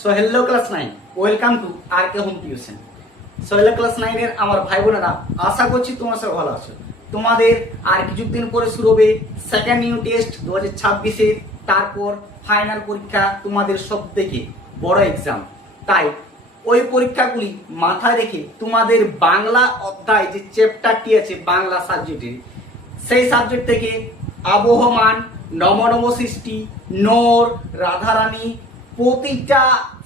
So hello class 9, welcome to R K home tuition. So hello class 9 এর আমার ভাই বোনেরা, আশা করছি তোমরা সব ভালো আছো। তোমাদের আর কিছুদিন পরে শুরু হবে সেকেন্ড ইউনিট টেস্ট 2026 এর, তারপর ফাইনাল পরীক্ষা, তোমাদের সবথেকে বড় এক্সাম। তাই ওই পরীক্ষাগুলি মাথায় রেখে তোমাদের বাংলা অধ্যায় যে চ্যাপ্টারটি আছে বাংলা সাবজেক্টের, সেই সাবজেক্ট থেকে আবহমান, নম নম সৃষ্টি, নোর, রাধারানী প্রতিটা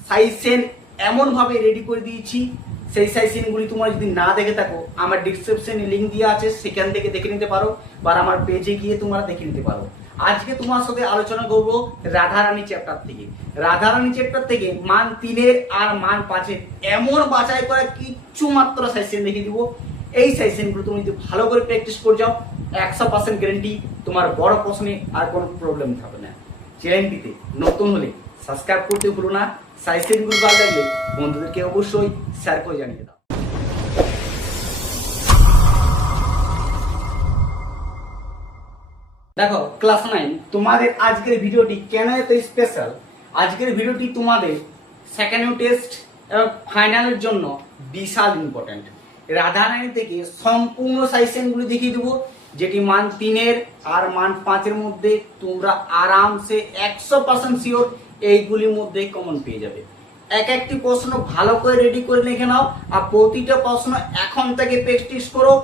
সাইসেন এমনভাবে রেডি করে দিয়েছি। সেই সাইসেনগুলি তোমরা যদি না দেখে থাকো, আমার ডিসক্রিপশনে লিঙ্ক দেওয়া আছে, সেখান থেকে দেখে নিতে পারো, বা আমার পেজে গিয়ে তোমরা দেখে নিতে পারো। আজকে তোমার সাথে আলোচনা করবো রাধারানী চ্যাপ্টার থেকে। রাধারানী চ্যাপ্টার থেকে মান 3 আর মান 5 এমন বাছাই করা কিচ্ছু মাত্র সাইসেন দেখিয়ে দিব। এই সাইসেনগুলো তুমি যদি ভালো করে প্র্যাকটিস করে যাও, 100% গ্যারেন্টি তোমার বড় প্রশ্নে আর কোনো প্রবলেম থাকবে না। চ্যানেলটিতে নতুন হলে সাবস্ক্রাইব করতে ভুলো না। সাইসেনগুলো ভালো লাগলে বন্ধুদেরকে অবশ্যই শেয়ার করে জানিয়ে দাও। দেখো ক্লাস 9, তোমাদের আজকের ভিডিওটি কেন এত স্পেশাল? আজকের ভিডিওটি তোমাদের সেকেন্ড ইউনিট টেস্ট এবং ফাইনালের জন্য বিশাল ইম্পর্টেন্ট। রাধারানী থেকে সম্পূর্ণ সাইসেনগুলি দেখিয়ে দেবো, যেটি মান 3 আর মান 5 মধ্যে তোমরা আরামসে 100% শিওর এইগুলির মধ্যে কমন পেয়ে যাবে। একটি প্রশ্ন ভালো করে রেডি করে লিখে নাও, আর প্রতিটা প্রশ্ন এখন থেকে প্র্যাকটিস করো।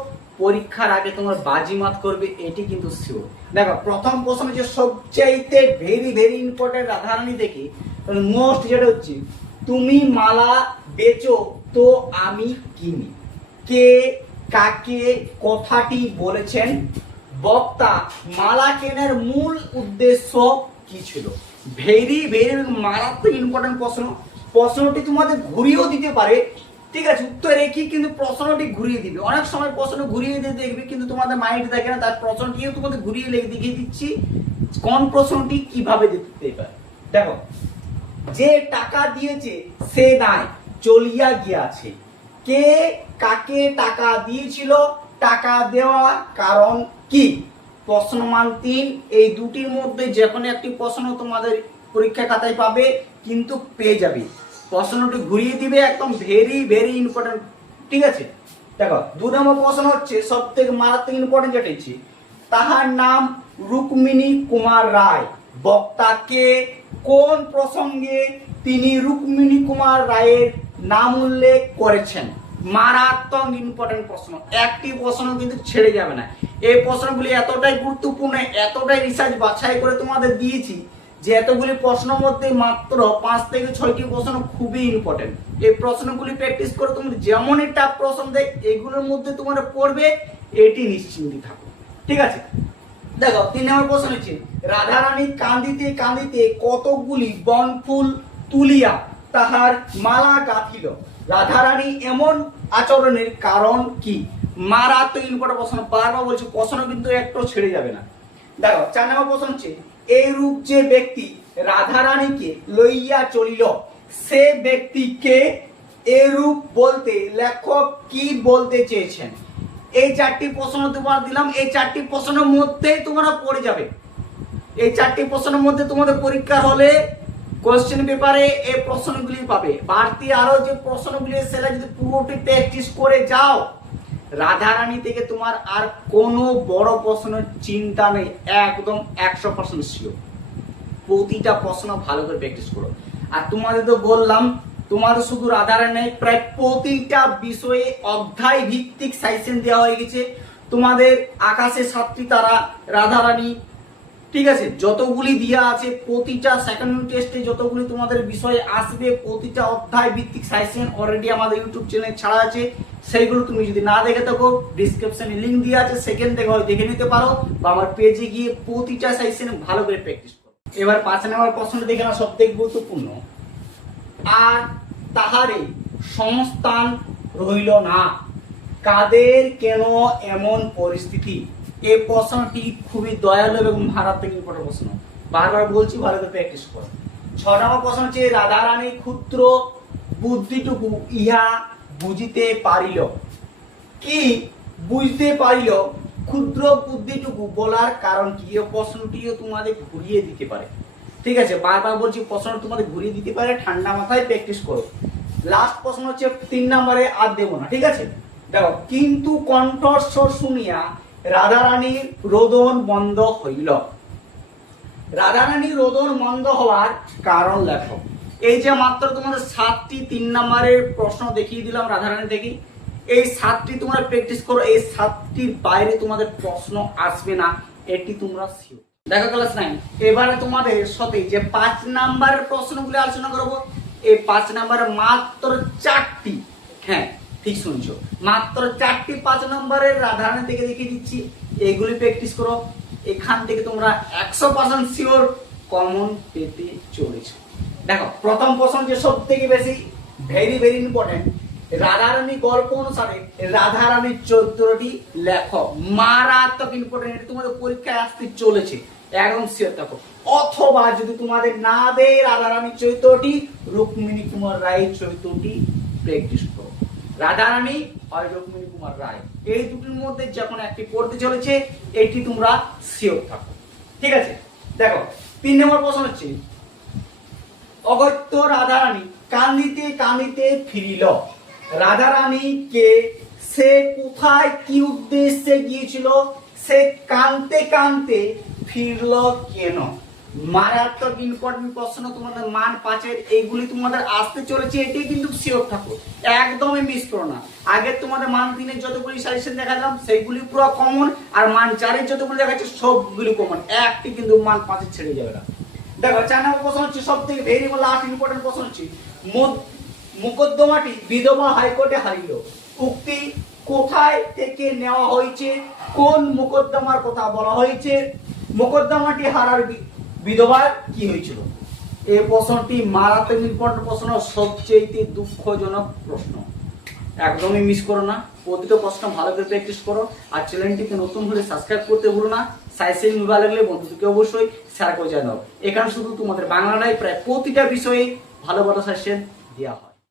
পরীক্ষার আগে তোমার বাজিমাত করবে, এটি কিন্তু শিওর। দেখো প্রথম প্রশ্ন যে সবচাইতে ভেরি ইম্পর্টেন্ট রাধারানী থেকে মোস্ট, যেটা হচ্ছে তুমি মালা বেচো তো আমি কিনি। কে কাকে কথাটি বলেছেন? বক্তা। মালা কেনার মূল উদ্দেশ্য কি ছিল? ভেরি মারাত্মক ইম্পর্টেন্ট প্রশ্ন। প্রশ্নটি তোমাদের ঘুরিয়েও দিতে পারে, ঠিক আছে? উত্তর একই, কিন্তু প্রশ্নটি ঘুরিয়ে দিবে। অনেক সময় প্রশ্ন ঘুরিয়ে দিয়ে দেখবে, কিন্তু তোমাদের মাইন্ড দেখে না, তার প্রশ্নটিও তোমাদের ঘুরিয়ে দেখিয়ে দিচ্ছি কোন প্রশ্নটি কিভাবে দিতে পারে। দেখো, যে টাকা দিয়েছে সে নাই চলিয়া গিয়াছে। কে কাকে টাকা দিয়েছিল? টাকা দেওয়া কারণ কি? প্রশ্ন মান 3। এই দুটির মধ্যে যে কোনো একটি প্রশ্ন তোমাদের পরীক্ষা খাতায় পাবে, কিন্তু পেয়ে যাবে। প্রশ্নটি ঘুরিয়ে দিবে, একদম ভেরি ইম্পর্টেন্ট, ঠিক আছে? দেখো 2 নম্বর প্রশ্ন হচ্ছে সব থেকে মারাত্মক ইম্পর্টেন্ট, যেটা হচ্ছে তাহার নাম রুক্মিণী কুমার রায়। বক্তাকে কোন প্রসঙ্গে তিনি রুক্মিণী কুমার রায়ের নাম উল্লেখ করেছেন? মারাত্মক ইম্পর্টেন্ট প্রশ্ন, একটি প্রশ্ন কিন্তু ছেড়ে যাবে না। এই প্রশ্নগুলি এতটাই গুরুত্বপূর্ণ, এতটাই রিসার্চ বাছাই করে তোমাদের দিয়েছি যে এতগুলি প্রশ্নের মধ্যে মাত্র 5 থেকে 6টি প্রশ্ন খুবই ইম্পর্টেন্ট। এই প্রশ্নগুলি প্র্যাকটিস করে তুমি যেমনই টাফ প্রশ্ন দেখ, এগুলোর মধ্যে তোমরা পড়বে, এটি নিশ্চিন্তি থাকো, ঠিক আছে? দেখো 3 নম্বর প্রশ্ন হচ্ছে রাধারানী কান্দিতে কান্দিতে কতগুলি বনফুল তুলিয়া তাহার মালা গাঁথিল। রাধারানী এমন আচরণের কারণ কি? মারাত্মক ইম্পর্টেন্ট প্রশ্ন, বারবার বলছি, প্রশ্ন কিন্তু একটু ছেড়ে যাবে না। দেখো 4 নম্বর প্রশ্ন হচ্ছে এই রূপ যে ব্যক্তি রাধারানীকে লইয়া চলিল, সে ব্যক্তিকে এরূপ বলতে লেখক কি বলতে চেয়েছেন? এই 4টি প্রশ্ন তোমার দিলাম, এই 4টি প্রশ্নের মধ্যেই তোমরা পড়ে যাবে। এই 4টি প্রশ্নের মধ্যে তোমাদের পরীক্ষা হলে কোশ্চেন পেপারে এই প্রশ্নগুলি পাবে। বাড়তি আরো যে প্রশ্নগুলি সেটা যদি পুরোটি প্র্যাকটিস করে যাও, রাধারানী থেকে তোমার আর কোনো বড় প্রশ্নের চিন্তা নেই, একদম 100% শিওর। প্রতিটা প্রশ্ন ভালো করে প্র্যাকটিস করো। আর তোমাদের তো বললাম, তোমাদের শুধু রাধারানী নেই, প্রায় প্রতিটা বিষয়ে অধ্যায় ভিত্তিক সাইসেন দেওয়া হয়ে গেছে। তোমাদের আকাশে 7টি তারা, রাধারানী, ঠিক আছে, যতগুলি দেওয়া আছে, প্রতিটা সেকেন্ড ইউনিট টেস্টে যতগুলি তোমাদের বিষয় আসবে, প্রতিটা অধ্যায় ভিত্তিক সাইসেন অলরেডি আমাদের ইউটিউব চ্যানেলে ছাড়া আছে। সেইগুলো তুমি যদি না দেখে থাকো, ডিসক্রিপশনে লিঙ্ক দেওয়া আছে, সেকেন্ড থেকে দেখে নিতে পারো, বা আমার পেজে গিয়ে প্রতিটা সাইসেন ভালো করে প্র্যাকটিস করো। এবার 5 নম্বর প্রশ্নটা দেখে নাও, সবথেকে গুরুত্বপূর্ণ। আর তাহারে সংস্থান রইল না, কাদের কেন এমন পরিস্থিতি? এই প্রশ্নটি খুবই দয়ালু এবং মারাত্মক ইম্পর্টেন্ট প্রশ্ন, বারবার বলছি, ভালো করে প্র্যাকটিস করো। 6 নম্বর প্রশ্ন হচ্ছে রাধারানী ক্ষুদ্র বুদ্ধিটুকু ইহা বুঝিতে পারিল। কি বুঝতে পারিল? ক্ষুদ্র বুদ্ধিটুকু বলার কারণ কি? এই প্রশ্নটিও তোমাদের ঘুরিয়ে দিতে পারে, ঠিক আছে, বারবার বলছি প্রশ্ন তোমাদের ঘুরিয়ে দিতে পারে, ঠান্ডা মাথায় প্র্যাকটিস করো। লাস্ট প্রশ্ন হচ্ছে 3 নম্বরে, আর দেবো না, ঠিক আছে। দেখো, কিন্তু কণ্ঠস্বর শুনিয়া রাধারানীর রোদন বন্ধ হইল। রাধারানীর রোদন বন্ধ হওয়ার কারণ লেখো। এই যে মাত্র তোমাদের 7টি 3 নম্বরের প্রশ্ন দেখিয়ে দিলাম রাধারানী থেকে, এই 7টি তোমরা প্র্যাকটিস করো, এই 7টির বাইরে তোমাদের প্রশ্ন আসবে না, এটি তোমরা শিওর। দেখো ক্লাস 9, এবারে তোমাদের সাথে যে 5 নম্বরের প্রশ্নগুলো আলোচনা করব, এই 5 নম্বরে মাত্র 4টি, হ্যাঁ ঠিক শুনছো, মাত্র 4টি 5 নম্বরের রাধারানী থেকে দেখিয়ে দিচ্ছি, এইগুলি প্র্যাকটিস করো। এখান থেকে তোমরা 100% শিওর কমন পেতে চলেছো। দেখো, প্রথম প্রশ্ন যে সব থেকে বেশি ভেরি ভেরি ইম্পর্টেন্ট, রাধারানী গল্প অনুসারে রাধারানীর চরিত্রটি লেখো। মারাত্মক ইম্পর্টেন্ট, এটা তোমাদের পরীক্ষায় আসতে চলেছে, একদম শিওর থাকো। অথবা যদি তোমাদের না দেয় রাধারানীর চরিত্রটি, রুক্মিণী কুমার রায়ের চরিত্রটি প্র্যাকটিস করো। রাধারানী আর রুক্মিণী কুমার রায়, এই দুটির মধ্যে যখন একটি পড়তে চলেছে, এটি তোমরা শিওর থাকো, ঠিক আছে। দেখো, 3 নম্বর প্রশ্ন হচ্ছে, অগত্য রাধারানী কান্দিতে কান্দিতে ফিরিল। রাধারানী কে, সে কোথায়, কি উদ্দেশ্যে গিয়েছিল, সে কাঁদতে কাঁদতে ফিরল কেন? মারাত্মক ইম্পর্টেন্ট প্রশ্ন, তোমাদের মান 5-এর এইগুলি তোমাদের আসতে চলেছে, এটি কিন্তু শিওর থাকো, একদমই মিস করো না। আগে তোমাদের মান 3-এর যতগুলি সাজেশন দেখালাম সেইগুলি পুরো কমন, আর মান 4-এর যতগুলি দেখাচ্ছে সবগুলি কমন, একটি কিন্তু মান 5-এর ছেড়ে যাবে না। দেখো, 4 নম্বর প্রশ্ন হচ্ছে সব থেকে ভেরি লাস্ট ইম্পর্টেন্ট প্রশ্ন হচ্ছে, মোকদ্দমাটি বিধবা হাইকোর্টে হারিল। উক্তি কোথায় থেকে নেওয়া হয়েছে, কোন মোকদ্দমার কথা বলা হয়েছে, মোকদ্দমাটি হারার বিধবার কি হয়েছিল? এই প্রশ্নটি মারাত্মক ইম্পর্টেন্ট প্রশ্ন, সবচেয়ে দুঃখজনক প্রশ্ন, একদমই মিস করো না। প্রতিটা প্রশ্ন ভালো করে প্র্যাকটিস করো, আর চ্যানেলটিকে নতুন হলে সাবস্ক্রাইব করতে ভুলো না। সাইসেন ভালো লাগলে বন্ধুদেরকে অবশ্যই শেয়ার করে জানাও। এখানে শুধু তোমাদের বাংলাটাই প্রায় প্রতিটা বিষয়ে ভালো ভালো সাজেশন দেওয়া হয়।